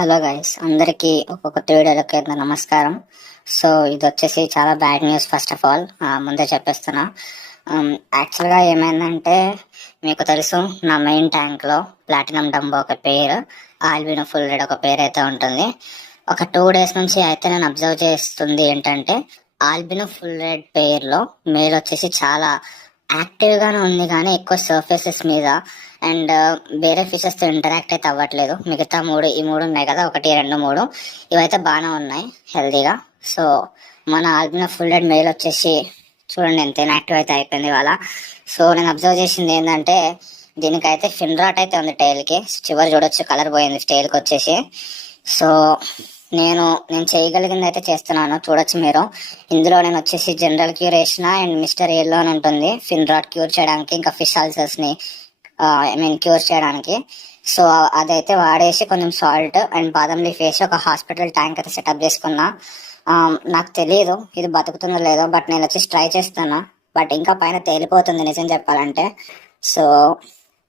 Hello guys, అందరికీ ఒక్కొక్క వీడియోలకి నమస్కారం. సో ఇది వచ్చేసి చాలా bad news. First of all ముందే చెప్పేస్తున్నా. యాక్చువల్గా ఏమైందంటే, మీకు తెలుసు నా మెయిన్ ట్యాంక్లో ప్లాటినం డంబో ఒక పేరు, ఆల్బినో ఫుల్ రెడ్ ఒక పేరు అయితే ఉంటుంది. ఒక 2 days నుంచి అయితే నేను అబ్జర్వ్ చేస్తుంది ఏంటంటే, ఆల్బినో ఫుల్ రెడ్ పేరులో మేల్ వచ్చేసి చాలా యాక్టివ్గానే ఉంది, కానీ ఎక్కువ సర్ఫేసెస్ మీద అండ్ వేరే ఫిషెస్తో ఇంటరాక్ట్ అయితే అవ్వట్లేదు. మిగతా ఈ మూడు ఉన్నాయి కదా, 1, 2, 3 ఇవైతే బాగానే ఉన్నాయి హెల్తీగా. సో మన ఆల్బినో ఫుల్ రెడ్ మేల్ వచ్చేసి చూడండి ఎంత ఇన్యాక్టివ్ అయితే అయిపోయింది ఇవాళ. సో నేను అబ్జర్వ్ చేసింది ఏంటంటే, దీనికైతే ఫిన్ రాట్ అయితే ఉంది టైల్కి. చివరి చూడొచ్చు, కలర్ పోయింది టైల్కి వచ్చేసి. సో నేను చేయగలిగింది అయితే చేస్తున్నాను, చూడొచ్చు మీరు. ఇందులో నేను వచ్చేసి జనరల్ క్యూర్ వేసిన అండ్ మిస్టర్ ఎల్లో అని ఉంటుంది ఫిన్ రాట్ క్యూర్ చేయడానికి, ఇంకా ఫిష్ అల్సర్స్ని క్యూర్ చేయడానికి. సో అదైతే వాడేసి కొంచెం సాల్ట్ అండ్ బాదం లీఫ్ వేసి ఒక హాస్పిటల్ ట్యాంక్ అయితే సెటప్ చేసుకున్నా. నాకు తెలియదు ఇది బతుకుతుందో లేదో, బట్ నేను వచ్చేసి ట్రై చేస్తున్నా. బట్ ఇంకా పైన తేలిపోతుంది నిజం చెప్పాలంటే. సో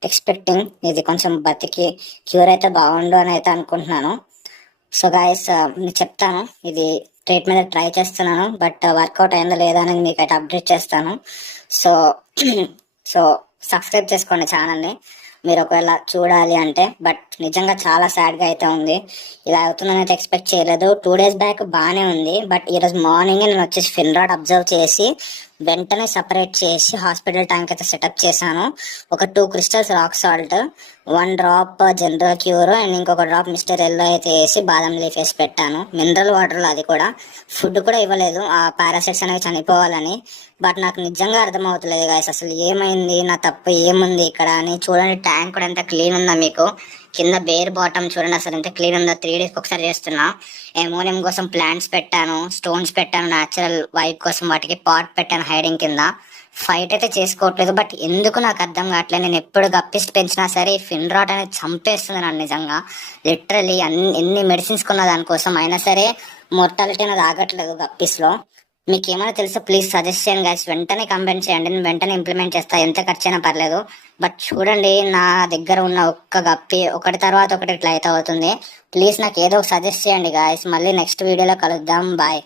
ఎక్స్పెక్టింగ్ ఇది కొంచెం బతికి క్యూర్ అయితే బాగుండు అని అయితే అనుకుంటున్నాను. సో గాయస్, నేను చెప్తాను, ఇది ట్రీట్మెంట్ ట్రై చేస్తున్నాను, బట్ వర్కౌట్ అయిందో లేదా అనేది మీకు అయితే అప్డేట్ చేస్తాను. సో సో సబ్స్క్రైబ్ చేసుకోండి ఛానల్ని మీరు ఒకవేళ చూడాలి అంటే. బట్ నిజంగా చాలా సాడ్గా అయితే ఉంది. ఇలా అవుతుందని అయితే ఎక్స్పెక్ట్ చేయలేదు. 2 days బ్యాక్ బాగానే ఉంది, బట్ ఈరోజు మార్నింగ్ నేను వచ్చేసి ఫిన్ రాడ్ అబ్జర్వ్ చేసి వెంటనే సపరేట్ చేసి హాస్పిటల్ ట్యాంక్ అయితే సెటప్ చేశాను. ఒక 2 crystals rock salt, 1 drop general cure and ఇంకొక డ్రాప్ మిస్టర్ ఎల్లో అయితే వేసి బాదం లీఫ్ వేసి పెట్టాను. మినరల్ వాటర్లో, అది కూడా ఫుడ్ కూడా ఇవ్వలేదు, ఆ పారాసైట్స్ అనేవి చనిపోవాలని. బట్ నాకు నిజంగా అర్థమవుతలేదు గాయస్, అసలు ఏమైంది, నా తప్పు ఏముంది ఇక్కడ అని. చూడండి ట్యాంక్ కూడా ఎంత క్లీన్ ఉందా మీకు. కింద బేర్ బాటమ్ చూడండి అసలు ఎంత క్లీన్ ఉందో. 3 days ఒకసారి చేస్తున్నా. ఎమోనియం కోసం ప్లాంట్స్ పెట్టాను, స్టోన్స్ పెట్టాను, న్యాచురల్ వైబ్ కోసం వాటికి పాట్ పెట్టాను హైడింగ్ కింద. ఫైట్ అయితే చేసుకోవట్లేదు, బట్ ఎందుకు నాకు అర్థం కావట్లేదు. నేను ఎప్పుడు గప్పిస్ పెంచినా సరే ఫిన్ రాట్ అనేది చంపేస్తుంది నన్ను నిజంగా. లిటరలీ ఎన్ని మెడిసిన్స్ కొన్నా దానికోసం, అయినా సరే మోర్టాలిటీ అనేది ఆగట్లేదు గప్పిస్లో. మీకు ఏమైనా తెలుసా ప్లీజ్ సజెస్ట్ చేయండి గైస్. వెంటనే కంప్లైంట్ చేయండి, నేను వెంటనే ఇంప్లిమెంట్ చేస్తా, ఎంత ఖర్చైనా పర్లేదు. బట్ చూడండి నా దగ్గర ఉన్న ఒక్క గప్పి ఒకటి తర్వాత ఒకటి ఇట్లా అయితే అవుతుంది. ప్లీజ్ నాకు ఏదో సజెస్ట్ చేయండి గైస్. మళ్ళీ నెక్స్ట్ వీడియోలో కలుద్దాం. బాయ్.